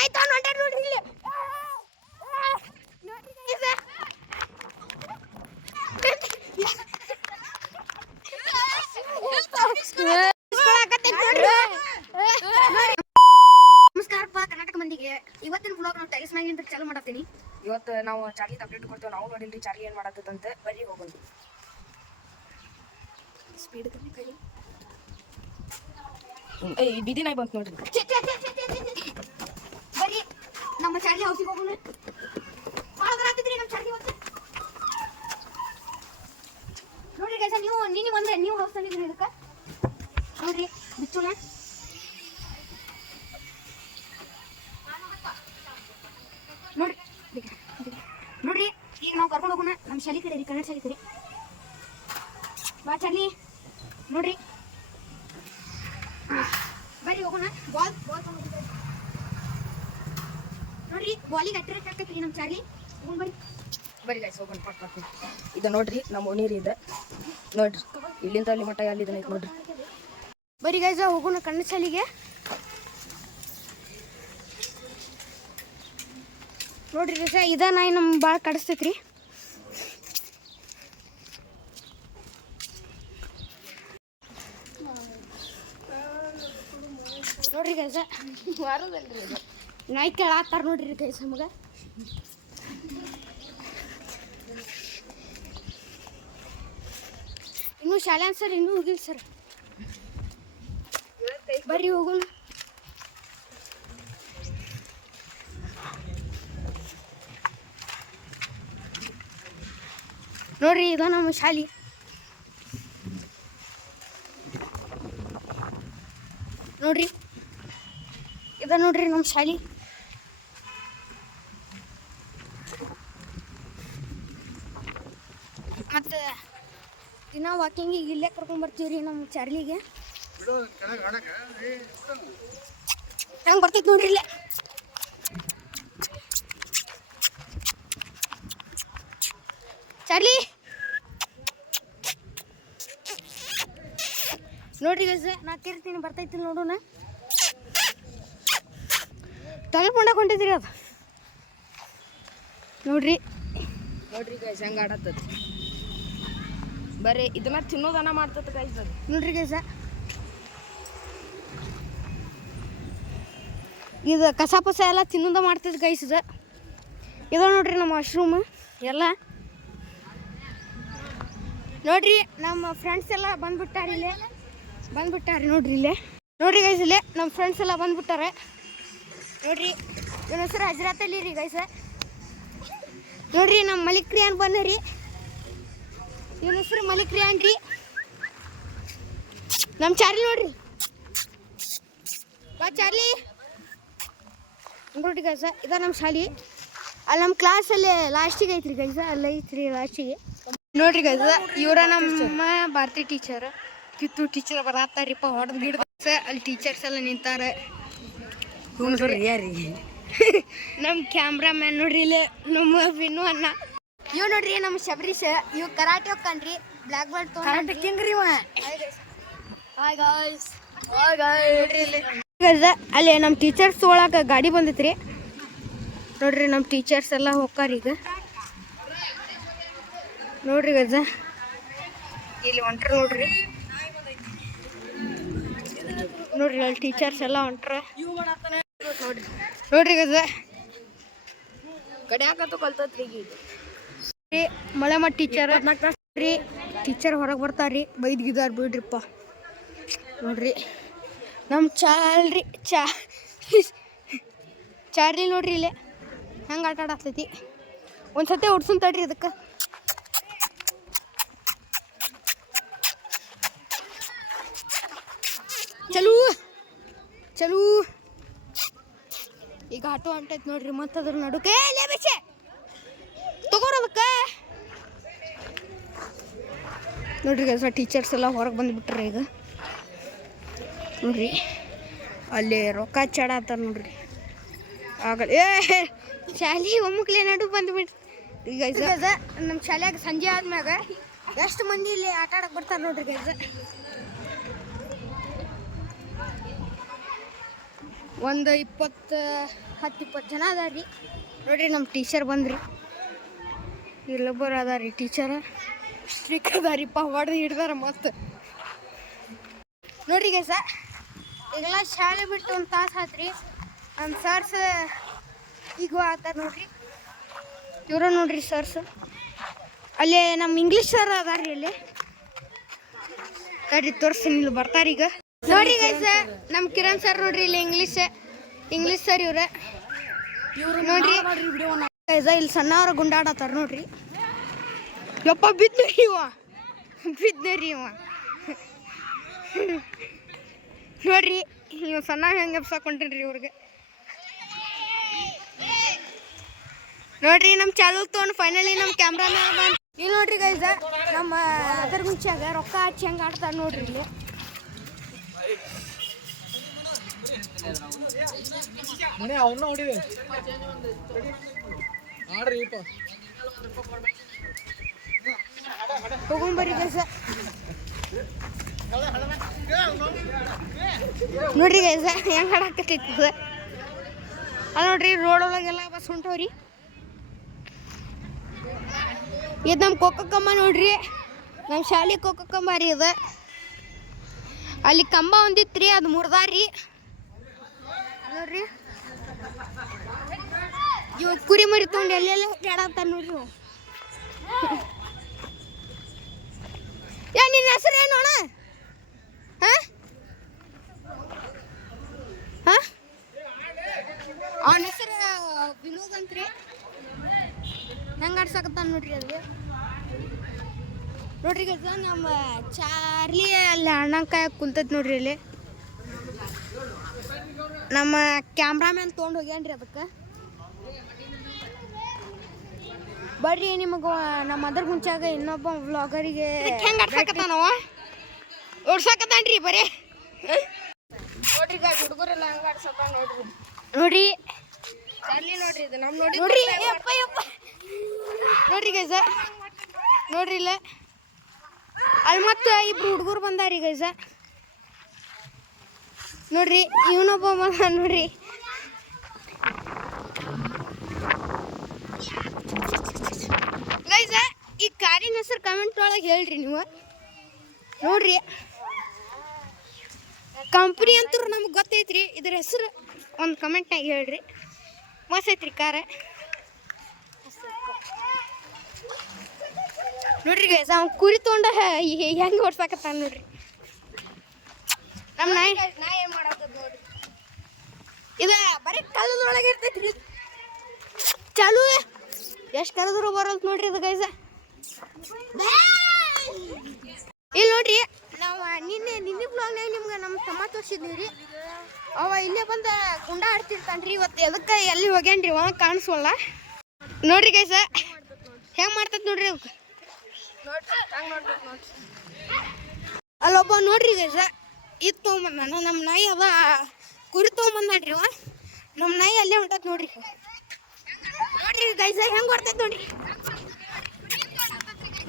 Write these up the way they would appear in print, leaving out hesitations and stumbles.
ನಾಯಿ ತಗೊಂಡು ಹೊಂಟಾರ ನೋಡ್ರಿ ಇಲ್ಲಿ ನಮಸ್ಕಾರಪ್ಪ ಕರ್ನಾಟಕ ಮಂದಿಗೆ. ಇವತ್ತಿನ ಬ್ಲಾಗ್ ನಾವು ಟೈಲ್ಸ್ ಮ್ಯಾಗಿಂದ ಚಾಲು ಮಾಡತ್ತೀನಿ. ಇವತ್ತು ನಾವು ಚಾರ್ಲಿ ಅಪ್ಡೇಟ್ ಕೊಡ್ತೇವೆ. ನಾವು ನೋಡಿಲ್ರಿ ಚಾರ್ಲಿ ಏನು ಮಾಡತ್ತಂತ. ಬರೀ ಹೋಗೋದು ಸ್ಪೀಡ್ ಕೈ ಈ ಬೀದಿ ನಾಯಿ ಬಂತು ನೋಡ್ರಿ. ಬರೀ ನಮ್ಮ ಚಾರ್ಲಿ ಹೌಸಿಗೆ ಹೋಗೋಣ. ಭಾಳ ಬರಾತಿದ್ರಿ ನಮ್ಮ ಚಾರ್ಲಿ ಇವತ್ತು ನೋಡ್ರಿ ಗೈಸ. ನೀವು ಹೌಸ್ ತಂದಿದ್ರಿ ಇದಕ್ಕೆ ನೋಡ್ರಿ ಬಿಚ್ಚೋಣ. ನೋಡ್ರಿ ಈಗ ನಾವು ಕರ್ಕೊಂಡು ಹೋಗೋಣ ನಮ್ಮ ಶಾಲಿ ಕಡೆ ರೀ, ಕನ್ನಡ ಶಾಲಿ ಕಡೆ. ಬಾ ಚಾರ್ಲಿ ನೋಡ್ರಿ ಬರ್ರಿ ಹೋಗೋಣ. ಬಾಲ್ ನೋಡ್ರಿ ಬಾಲಿಗೆ ಅಟ್ರಾಕ್ಟ್ ಆಗ್ತೈತ್ರಿ ನಮ್ಮ ಚಾರ್ಲಿ. ಬರ್ರಿ ಬರೀ ಗೈಸ್ ಹೋಗೋಣ ಪಟ್ ಮಾಡ್ತೀನಿ. ಇದು ನೋಡ್ರಿ ನಮ್ಮ ಓಣೀರಿ ಇದೆ ನೋಡ್ರಿ. ಇಲ್ಲಿಂದ ಅಲ್ಲಿ ಮಟ್ಟ ಅಲ್ಲಿದ್ದಾನೆ ನೋಡ್ರಿ. ಬರೀ ಗೈಸ ಹೋಗೋಣ ಕನ್ನಡ ಶಾಲಿಗೆ. ನೋಡ್ರಿ ಗೈಸ ಇದ ನಾಯಿ ನಮ್ಗೆ ಭಾಳ ಕಡಿಸ್ತೈತ್ರಿ. ನೋಡ್ರಿ ಗೈಸ ವಾರದಲ್ರಿ ಇದು ನಾಯಿ ಕೇಳಾತ್ತಾರ ನೋಡ್ರಿ ಗೈಸ ನಮಗೆ. ಇನ್ನೂ ಶಾಲೆ ಸರ್ ಇನ್ನೂ ಹೋಗಿಲ್ಲ ಸರ್. ಬರ್ರಿ ಹೋಗೋಣ. ನೋಡ್ರಿ ಇದ ನಮ್ಮ ಶಾಲಿ. ನೋಡ್ರಿ ಇದ ನೋಡ್ರಿ ನಮ್ಮ ಶಾಲಿ. ಮತ್ತು ದಿನ ವಾಕಿಂಗಿಗೆ ಇಲ್ಲೇ ಕರ್ಕೊಂಡ್ ಬರ್ತೀವಿ ರೀ ನಮ್ಮ ಚಾರ್ಲಿಗೆ. ಹೆಂಗೆ ಬರ್ತೈತೆ ನೋಡ್ರಿ ಇಲ್ಲೇ. ಚಾರ್ಲಿ ನೋಡ್ರಿ ಗೈಸ ನಾ ಕೇರ್ತೀನಿ ಬರ್ತೈತಿಲ್ಲ ನೋಡೋಣ. ತಗೊಂಡಾಗ ಹೊಂಟಿದ್ರಿ ಅದು ನೋಡ್ರಿ. ನೋಡ್ರಿ ಗೈಸ್ ಹೆಂಗೆ ಆಡತ್ತದ. ಬರೀ ಇದನ್ನ ತಿನ್ನೋದನ್ನ ಮಾಡ್ತದ ಗೈಸ್ ಅದು. ನೋಡ್ರಿ ಗೈಸ ಇದು ಕಸ ಪಸ ಎಲ್ಲ ತಿನ್ನೋದ ಮಾಡ್ತದ ಗೈಸ್. ಇದು ನೋಡ್ರಿ ನಮ್ಮ ವಾಶ್ರೂಮ್ ಎಲ್ಲ. ನೋಡ್ರಿ ನಮ್ಮ ಫ್ರೆಂಡ್ಸ್ ಎಲ್ಲ ಬಂದ್ಬಿಟ್ಟಾರ ಇಲ್ಲೇ. ನೋಡ್ರಿ ಇಲ್ಲೇ ನೋಡ್ರಿ ಗೈಸ್ ಇಲ್ಲೇ ನಮ್ಮ ಫ್ರೆಂಡ್ಸ್ ಎಲ್ಲ ಬಂದ್ಬಿಟ್ಟಾರೆ ನೋಡ್ರಿ. ಇವನ ಹೆಸರು ಹಜರತ್ ಅಲಿ ರೀ ಗೈಸ. ನೋಡ್ರಿ ನಮ್ಮ ಮಲಿಕ್ ರಿಯಾನ್ ಬಂದ್ರಿ. ಇವನ ಹೆಸರು ಮಲಿಕ್ ರಿಯಾನ್ ರೀ. ನಮ್ಮ ಚಾರ್ಲಿ ನೋಡ್ರಿ. ಬಾ ಚಾರ್ಲಿ ನೋಡ್ರಿ ಗೈಸ ಇದ ನಮ್ಮ ಶಾಲಿ. ಅಲ್ಲಿ ನಮ್ಮ ಕ್ಲಾಸಲ್ಲಿ ಲಾಸ್ಟಿಗೆ ಐತ್ರಿ ಗೈಸ. ಅಲ್ಲಿ ಐತ್ರಿ ಲಾಸ್ಟಿಗೆ. ನೋಡ್ರಿ ಗೈಸ ಇವರ ನಮ್ಮ ಭಾರತಿ ಟೀಚರ್. ಕಿತ್ತು ಟೀಚರ್ ಬರತ್ತಾರಿಪ್ಪ ಹೊಡೆದು ಗಿಡ. ಅಲ್ಲಿ ಟೀಚರ್ಸ್ ಎಲ್ಲ ನಿಂತಾರೆ. ನಮ್ಮ ಕ್ಯಾಮ್ರಾಮ್ಯಾನ್ ನೋಡ್ರಿ ಇಲ್ಲಿ ನಮ್ಮ ವಿನು ಅಣ್ಣ. ಇವ್ ನೋಡ್ರಿ ನಮ್ಮ ಶಬರೀಶ್. ಇವ್ ಕರಾಟೆ ಹೋಗ್ಕನ್ರಿ ಬ್ಲ್ಯಾಕ್ ಬೆಲ್ಟ್ ತೊಗೊಂಡ್ರಿ. ಅಲ್ಲಿ ನಮ್ಮ ಟೀಚರ್ಸ್ ಒಳಗೆ ಗಾಡಿ ಬಂದೈತ್ರಿ ನೋಡ್ರಿ. ನಮ್ಮ ಟೀಚರ್ಸ್ ಎಲ್ಲ ಹೋಗ್ತಾರ ಈಗ ನೋಡ್ರಿ ಗಜ. ಇಲ್ಲಿ ಹೊಂಟ್ರ ನೋಡ್ರಿ. ನೋಡ್ರಿ ಅಲ್ಲಿ ಟೀಚರ್ಸ್ ಎಲ್ಲ ಹೊಂಟ್ರ ನೋಡ್ರಿ ಗಜ. ಕಡಿಯಾಕಂತೂ ಕಲ್ತತ್ರಿ ಈಗ. ಮಳೆ ಮಟ್ ಟೀಚರ್ ರೀ. ಟೀಚರ್ ಹೊರಗೆ ಬರ್ತಾರ್ರಿ ಬೈದ್ಗಿದಾರ ಬಿಡ್ರಿಪ್ಪ. ನೋಡ್ರಿ ನಮ್ಮ ಚಾರ್ಲಿ ನೋಡ್ರಿ ಇಲ್ಲೇ ಹೆಂಗೆ ಆಟ ಆಡತ್ತೈತಿ. ಒಂದ್ಸತಿ ಹೊಡ್ಸುನ್ ತಡ್ರಿ ಇದಕ್ಕೆ. ಚಲೂ ಈಗ ಆಟೋ ಹೊಂಟೈತಿ ನೋಡ್ರಿ. ಮತ್ತದ್ರ ನಡುಕೆ ತಗೋರದಕ್ಕೆ ನೋಡ್ರಿ ಗೈಸ. ಟೀಚರ್ಸ್ ಎಲ್ಲ ಹೊರಗೆ ಬಂದುಬಿಟ್ರೆ ಈಗ ನೋಡ್ರಿ. ಅಲ್ಲಿ ರೊಕ್ಕ ಚಾಡತ್ತಾರ ನೋಡ್ರಿ. ಆಗಲ್ಲ ಶಾಲೆ ಒಮ್ಮಕ್ಲೆ ನಡು ಬಂದುಬಿಟ್ಟು ಗೈಸ. ನಮ್ಮ ಶಾಲ್ಯಾಗ ಸಂಜೆ ಆದ್ಮ್ಯಾಗ ಎಷ್ಟು ಮಂದಿ ಇಲ್ಲಿ ಆಟ ಆಡಕ್ಕೆ ಬರ್ತಾರೆ ನೋಡ್ರಿ ಗೈಸ. ಒಂದು 10-20 ಜನ ಅದಾರ ರೀ. ನೋಡಿರಿ ನಮ್ಮ ಟೀಚರ್ ಬಂದ್ರಿ. ಇಲ್ಲೊಬ್ಬರು ಅದಾರ ರೀ ಟೀಚರ್. ಸ್ಟ್ರಿಕ್ ಅದಾರಿಪ್ಪ, ಹೊಡೆದು ಹಿಡ್ದಾರ ಮತ್ತೆ. ನೋಡ್ರಿ ಗೈಸ, ಈಗೆಲ್ಲ ಶಾಲೆ ಬಿಟ್ಟು ಒಂದು ತಾಸು ಆತ್ರಿ. ನಮ್ಮ ಸರ್ಸ್ ಈಗ ಆತಾರ ನೋಡ್ರಿ. ಇವ್ರ ನೋಡ್ರಿ ಸರ್ಸ್. ಅಲ್ಲಿ ನಮ್ಮ ಇಂಗ್ಲೀಷ್ ಸರ್ ಅದಾರ ರೀ. ಅಲ್ಲಿ ಕಡ್ರಿ ತೋರಿಸ್ತೀನಿ, ಇಲ್ಲಿ ಬರ್ತಾರ ಈಗ. ನೋಡ್ರಿ ಗೈಸ, ನಮ್ಮ ಕಿರಣ್ ಸರ್ ನೋಡ್ರಿ ಇಲ್ಲಿ ಇಂಗ್ಲೀಷ್ ಸರ್ ಇವ್ರ ನೋಡ್ರಿ. ಗೈಸ ಇಲ್ಲಿ ಸಣ್ಣವ್ರ ಗುಂಡಾಡತ್ತಾರ ನೋಡ್ರಿ. ಯಪ್ಪ ಬಿದ್ದ್ರಿ ಇವ ನೋಡ್ರಿ. ಇವ್ ಸಣ್ಣ ಹೆಂಗೆ ಎಬ್ಸಾಕೊಂಡ್ರಿ ಇವ್ರಿಗೆ. ನೋಡ್ರಿ ನಮ್ಮ ಚಾಲು ತೊಗೊಂಡು ಫೈನಲಿ ನಮ್ಮ ಕ್ಯಾಮ್ರಾಮ್ಯಾನ್ ಬಂದು ಇಲ್ಲಿ ನೋಡ್ರಿ ಗೈಸ, ನಮ್ಮ ಅದರ ಮುಂಚಾಗ ರೊಕ್ಕ ಹಚ್ಚಿ ಹೆಂಗೆ ಆಡ್ತಾರೆ ನೋಡ್ರಿ ಇಲ್ಲಿ. ಹೋಗೊಂಬರಿ ಗೈಸ. ನೋಡ್ರಿ ಗೈಸ ಹೆಂಗೆ ಆಡಕತ್ತೈತದ. ಅಲ್ಲ ನೋಡ್ರಿ, ರೋಡ್ ಒಳಗೆಲ್ಲ ಬಸ್ ಹೊಂಟವ್ರಿ. ಇದು ನಮ್ಮ ಕೋಕ ಕಂಬ ನೋಡ್ರಿ, ನಮ್ಮ ಶಾಲೆ ಕೋಕ ಕಂಬ ರೀ ಇದು. ಅಲ್ಲಿ ಕಂಬ ಒಂದಿತ್ರಿ, ಅದು ಮುರ್ದಾರಿ ನೋಡ್ರಿ. ಇವಾಗ ಕುರಿ ಮರಿ ತೊಗೊಂಡು ಎಲ್ಲೆಲ್ಲ ಆಡತ್ತಾರ ನೋಡ್ರಿ. ನಿನ್ನ ಹೆಸರು ಏನು ಅಣ್ಣ? ಅವನ ಹೆಸರು ವಿನೋದ್ ಅಂತ್ರಿ. ಹೆಂಗೆ ಆಡ್ಸಕತ್ತಾನ ನೋಡ್ರಿ ಅಲ್ಲಿ. ನೋಡ್ರಿ ಗೈಸ, ನಮ್ಮ ಚಾರ್ಲಿ ಅಲ್ಲಿ ಅಣ್ಣ ಕಾಯಕ್ಕೆ ಕುಂತೈತಿ ನೋಡ್ರಿ ಅಲ್ಲಿ. ನಮ್ಮ ಕ್ಯಾಮ್ರಾಮ್ಯಾನ್ ತೊಗೊಂಡು ಹೋಗ್ಯಾನ್ರಿ ಅದಕ್ಕೆ. ಬರ್ರಿ ನಿಮಗೆ ನಮ್ಮ ಅದರ ಮುಂಚಾಗ ಇನ್ನೊಬ್ಬ ವ್ಲಾಗರಿಗೆ ಹೆಂಗೆ ಆಡ್ಸಕತ್ತಾನವ ಓಡ್ಸಾಕತ್ತಾನ್ರಿ ಬರೀ. ನೋಡ್ರಿ ಹುಡುಗರೆಲ್ಲ ಹೆಂಗೆ ಆಡ್ಸತ್ತ ನೋಡ್ರಿ. ನೋಡ್ರಿ ಚಾರ್ಲಿ ನೋಡ್ರಿ, ಇದು ನಮ್ಮ ನೋಡ್ರಿ. ನೋಡ್ರಿ ಗೈಸ, ನೋಡ್ರಿ ಇಲ್ಲ ಅಲ್ಲಿ ಮತ್ತೆ ಇಬ್ರು ಹುಡುಗರು ಬಂದಾರಿ ಗೈಸ. ನೋಡ್ರಿ ಇವನೊಬ್ಬ ಬಂದ ನೋಡ್ರಿ. ಗೈಸ, ಈ ಕಾರಿನ ಹೆಸರು ಕಮೆಂಟ್ ಒಳಗೆ ಹೇಳ್ರಿ ನೀವು. ನೋಡ್ರಿ ಕಂಪ್ನಿ ಅಂತೂ ನಮ್ಗೆ ಗೊತ್ತೈತ್ರಿ, ಇದ್ರ ಹೆಸರು ಒಂದು ಕಮೆಂಟ್ನಾಗ ಹೇಳ್ರಿ. ಮಸ್ತ್ ಐತ್ರಿ ಕಾರ. ನೋಡ್ರಿ ಗೈಸ, ಅವ್ನು ಕುರಿ ತೊಗೊಂಡ ಹೆಂಗೆ ಓಡ್ಸಾಕತ್ತಾನ ನೋಡ್ರಿ. ನಮ್ಮ ನಾಯಿ ಏನು ಮಾಡತ್ತದ ನೋಡ್ರಿ. ಇದು ಬರೀ ಕಲ್ಲದೊಳಗೆ ಇರ್ತೈತ್ರಿ ಚಾಲು. ಎಷ್ಟು ಕರೆದ್ರು ಬರೋದು ನೋಡ್ರಿ ಇದು ಗೈಸ. ಇಲ್ಲಿ ನೋಡ್ರಿ, ನಾವು ನಿನ್ನೆ ಬ್ಲಾಗ್ನಾಗ ನಿಮ್ಗೆ ನಮ್ಮ ತಮ್ಮ ತೋರಿಸಿದ್ವಿ ರೀ. ಅವ ಇಲ್ಲೇ ಬಂದ ಗುಂಡ ಆಡ್ತಿರ್ತಾನ್ರಿ. ಇವತ್ತು ಎದಕ್ಕೆ ಎಲ್ಲಿ ಹೋಗ್ಯಾನ್ರಿ ಅವ ಕಾಣಿಸೋಲ್ಲ. ನೋಡ್ರಿ ಗೈಸ ಹೆಂಗೆ ಮಾಡ್ತದ ನೋಡ್ರಿ ಅವಕ್ಕೆ. ಅಲ್ಲೊಬ್ಬ ನೋಡ್ರಿ ಗೈಸ ಇದು ತೊಗೊಂಬಂದಾನ. ನಮ್ಮ ನಾಯಿ ಅವ ಕುರಿ ತೊಗೊಂಬಂದಾನ್ರಿ ಅವ. ನಮ್ಮ ನಾಯಿ ಅಲ್ಲೇ ಹೊಂಟತ್ ನೋಡ್ರಿ. ನೋಡ್ರಿ ಗೈಸ ಹೆಂಗೆ ಬರ್ತೈತೆ ನೋಡ್ರಿ.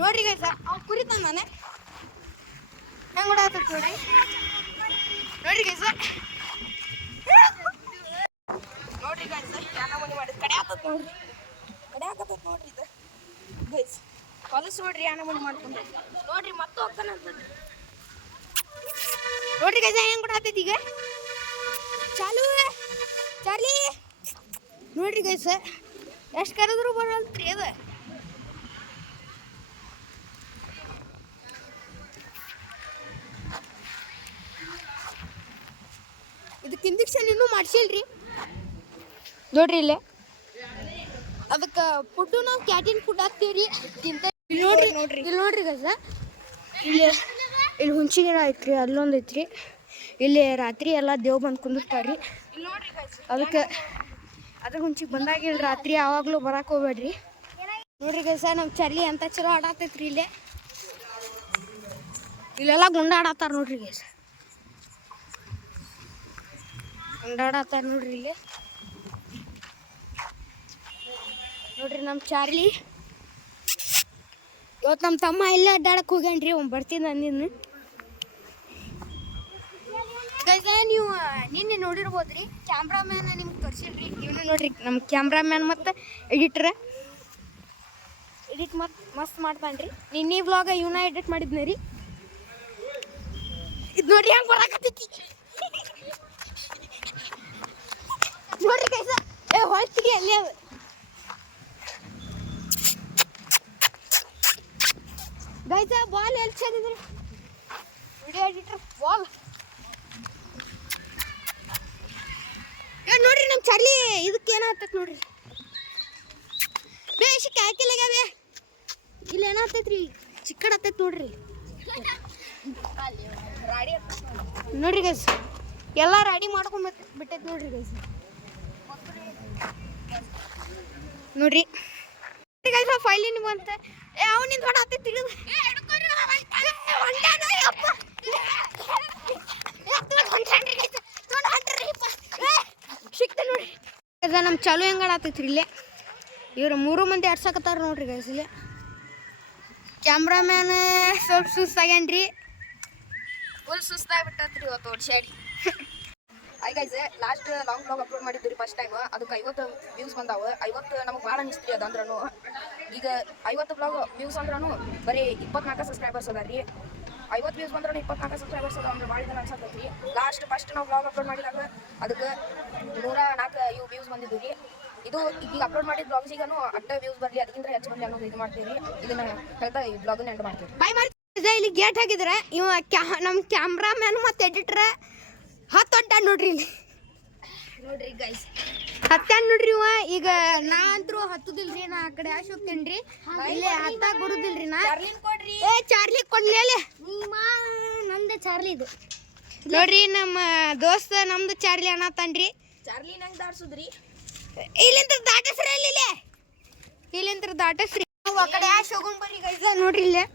ನೋಡ್ರಿ ಗೈಸ ಅವ ಕುರಿ ತಂದಾನೆ ಹೆಂಗೆ ಹೊಡಾತೈತೆ ನೋಡ್ರಿ. ನೋಡ್ರಿ ಗೈಸ, ನೋಡ್ರಿ ಗೈಸ ಯಾನ ಮನೆ ಮಾಡಿದ್ ಕಡೆ ಆತತ್ ನೋಡ್ರಿ. ಕಡೆ ಆಕತ್ತೈತೆ ನೋಡ್ರಿ ಇದು ಗೈಸ್. ಹೊಲಸು ನೋಡ್ರಿ ಯಾನ ಮನೆ ಮಾಡ್ಕೊಂಡ್ರಿ. ನೋಡ್ರಿ ಮತ್ತೆ ಹೋಗ್ತಾನಂತ ನೋಡ್ರಿ ಗೈಸ ಹೆಂಗೆ ಕೊಡಾತೈತಿ ಈಗ ಚಾಲು. ಚಾರ್ಲಿ ನೋಡ್ರಿ ಗೈಸ ಎಷ್ಟು ಕರೆದ್ರು ಬರಲ್ತ್ರಿ ಅದು. ಇದಕ್ಕೆ ಇಂಜೆಕ್ಷನ್ ಇನ್ನೂ ಮಾಡಿಸಿಲ್ರಿ ನೋಡ್ರಿ. ಇಲ್ಲೇ ಅದಕ್ಕೆ ಫುಡ್ಡು ನಾವು ಕ್ಯಾಟಿನ್ ಫುಡ್ ಹಾಕ್ತೀವಿ ತಿಂತ. ಇಲ್ಲಿ ನೋಡ್ರಿ ಗೈಸ, ಇಲ್ಲಿ ಹುಂಚಿ ಗಿಡ ಐತ್ರಿ, ಅಲ್ಲೊಂದು ಐತ್ರಿ. ಇಲ್ಲಿ ರಾತ್ರಿ ಎಲ್ಲ ದೇವ್ ಬಂದು ಕುಂದಿರ್ತಾರ್ರಿ. ಅದಕ್ಕೆ ಅದ್ರ ಹುಂಚಿಗೆ ಬಂದಾಗ ಇಲ್ಲಿ ರಾತ್ರಿ ಯಾವಾಗಲೂ ಬರಕ್ಕೆ ಹೋಗ್ಬೇಡ್ರಿ. ನೋಡ್ರಿ ಗೈಸ ನಮ್ಮ ಚಾರ್ಲಿ ಅಂತ ಚಲೋ ಆಡಾತೈತ್ರಿ. ಇಲ್ಲೆಲ್ಲ ಗುಂಡ ಆಡತ್ತಾರ ನೋಡ್ರಿ ಗೈಸ. ಗುಂಡಾಡತ್ತಾರ ನೋಡ್ರಿ ಇಲ್ಲಿ. ನೋಡ್ರಿ ನಮ್ಮ ಚಾರ್ಲಿ ಇವತ್ತು ನಮ್ಮ ತಮ್ಮ ಎಲ್ಲ ಅಡ್ಡಾಡಕ್ಕೆ ಹೋಗ್ಯಾನ್ರಿ. ಅವ್ನು ಬರ್ತೀನಿ ಅಂದಿದ್ನು. ಗೈಸ ನೀವು ನಿನ್ನೆ ನೋಡಿರ್ಬೋದ್ರಿ ಕ್ಯಾಮ್ರಾಮ್ಯಾನ್ ನಿಮ್ಗೆ ತೋರಿಸಿಲ್ರಿ ಇವನು ನೋಡ್ರಿ ನಮ್ಮ ಕ್ಯಾಮ್ರಾಮ್ಯಾನ್ ಮತ್ತು ಎಡಿಟರ್ ಎಡಿಟ್ ಮಸ್ತ್ ಮಾಡ್ತಾನ್ರಿ ನಿನ್ನೆ ವ್ಲಾಗ ಇವನ ಎಡಿಟ್ ಮಾಡಿದ್ನ ರೀ ಇದು ನೋಡ್ರಿ ಹೆಂಗೆ ಬರಾಕತ್ತೈತಿ ನೋಡ್ರಿ ಗೈಸ ಹೊಳ್ತಿಗೆ ಅಲ್ಲಿ ಅದು ಗೈಸ ಬಾಲ್ ಎಲ್ಲಿ ಚೆಂದಿದ್ರಿ ವಿಡಿಯೋ ಎಡಿಟರ್ ಬಾಲ್ ನೋಡ್ರಿ ನಮ್ಮ ಚಾರ್ಲಿ ಇದಕ್ಕೆ ಏನಾಗ್ತೈತೆ ನೋಡ್ರಿ ಬೇಸಿಗೆ ಹಾಕಿಲ್ಲಾಗವೆ ಇಲ್ಲಿ ಏನಾಗ್ತೈತ್ರಿ ಚಿಕ್ಕಡ್ ಆಗ್ತೈತೆ ನೋಡ್ರಿ ನೋಡ್ರಿ ಗೈಸ್ ಎಲ್ಲ ರೆಡಿ ಮಾಡ್ಕೊಂಡ್ ಬಿಟ್ಟೈತೆ ನೋಡ್ರಿ ಗೈಸ್ ನೋಡ್ರಿ ಗೈಸ್ ಫೈಲಿನ ಬಂತ ಅವನಿಂದ ಹೊಡ ಹತ್ತೈತಿ ತಿಳಿದು ಸಿಕ್ತ ನೋಡ್ರಿ ನಮ್ಮ ಚಾಲು ಹೆಂಗ ಆತೈತ್ರಿ ಇಲ್ಲೇ ಇವ್ರು 3 ಮಂದಿ ಆಡ್ಸಕತ್ತಾರ ನೋಡ್ರಿ ಗೈಸ್ ಇಲ್ಲಿ ಕ್ಯಾಮ್ರಾಮ್ಯಾನ್ ಸ್ವಲ್ಪ ಸುಸ್ತಾಗ್ಯಾನ್ರಿ ಫುಲ್ ಸುಸ್ತಾಗ್ಬಿಟ್ಟತ್ರಿ ಇವತ್ತು ಓಡ್ಸಾಡಿ hi guys last long blog upload ಮಾಡಿದ್ರಿ ಫಸ್ಟ್ ಟೈಮ್ ಅದಕ್ಕೆ 50 ವ್ಯೂಸ್ ಬಂದಾವ 50 ನಮಗೆ ಭಾಳ ಅನಿಸ್ತ್ರಿ ಅದು ಅಂದ್ರೂ ಈಗ 50 ಬ್ಲಾಗ್ ವ್ಯೂಸ್ ಅಂದ್ರೂ ಬರೀ 24 ಸಬ್ಸ್ಕ್ರೈಬರ್ಸ್ ಅದ ರೀ 50 ವ್ಯೂಸ್ ಬಂದ್ರೂ 24 ಸಬ್ಸ್ಕ್ರೈಬರ್ಸ್ ಅದ ಅಂದ್ರೆ ಭಾಳ ಇದನ್ನ ಅನ್ಸತ್ತೈತಿ ಲಾಸ್ಟ್ ಫಸ್ಟ್ ನಾವು ಬ್ಲಾಗ್ ಅಪ್ಲೋಡ್ ಮಾಡಿದಾಗ ಅದಕ್ಕೆ 104 ವ್ಯೂಸ್ ಬಂದಿದ್ದು ರೀ ಇದು ಈಗ ಅಪ್ಲೋಡ್ ಮಾಡಿದ ಬ್ಲಾಗ್ಸಿಗೂ ಅಟ್ಟ ವ್ಯೂಸ್ ಬರಲಿ ಅದಕ್ಕಿಂತ ಹೆಚ್ಚು ಬರಲಿ ಅನ್ನೋದು ಇದು ಮಾಡ್ತೀವಿ ಇದನ್ನ ಹೇಳ್ತಾ ಈ ಬ್ಲಾಗನ್ನ ಎಂಡ್ ಮಾಡ್ತೀವಿ ಬಾಯ್ ಮಾಡಿ ಇಲ್ಲಿ ಗೇಟ್ ಹಾಕಿದ್ರೆ ಇವ ನಮ್ಮ ಕ್ಯಾಮ್ರಾಮ್ಯಾನ್ ಮತ್ತು ಎಡಿಟರ್ 10 ಹೊಂಟ ನೋಡ್ರಿ ಇಲ್ಲಿ ನೋಡ್ರಿ ಗೈಸ್ 10 ನೋಡ್ರಿ ಇವ ಈಗ ನಾ ಅಂತರೂ ಹತ್ತುದಿಲ್ರಿ ನಾ ಆ ಕಡೆ ಆಶ್ ಹೋಗ್ತೇನ್ರಿ ಇಲ್ಲಿ ಹತ್ತಾಗ ಬಿಡುದಿಲ್ರಿ ನಾ ಕೊಡ್ರಿ ಚಾರ್ಲಿ ಕೊಡ್ಲಿ ನಮ್ದು ಚಾರ್ಲಿ ಇದು ನೋಡ್ರಿ ನಮ್ಮ ದೋಸ್ತ ನಮ್ದು ಚಾರ್ಲಿ ಅನ್ನತಾನ್ರಿ ಚಾರ್ಲಿ ನಂಗೆ ದಾಡ್ಸುದ್ರಿ ಇಲ್ಲಿಂದ ದಾಟಸ್ರಿ ಇಲ್ಲಿಂದ ದಾಟಸ್ರಿ ಆ ಕಡೆ ಆಶ್ ಹೋಗೋಣ ಬರ್ರಿ ಗೈಸ ನೋಡ್ರಿ ಇಲ್ಲೇ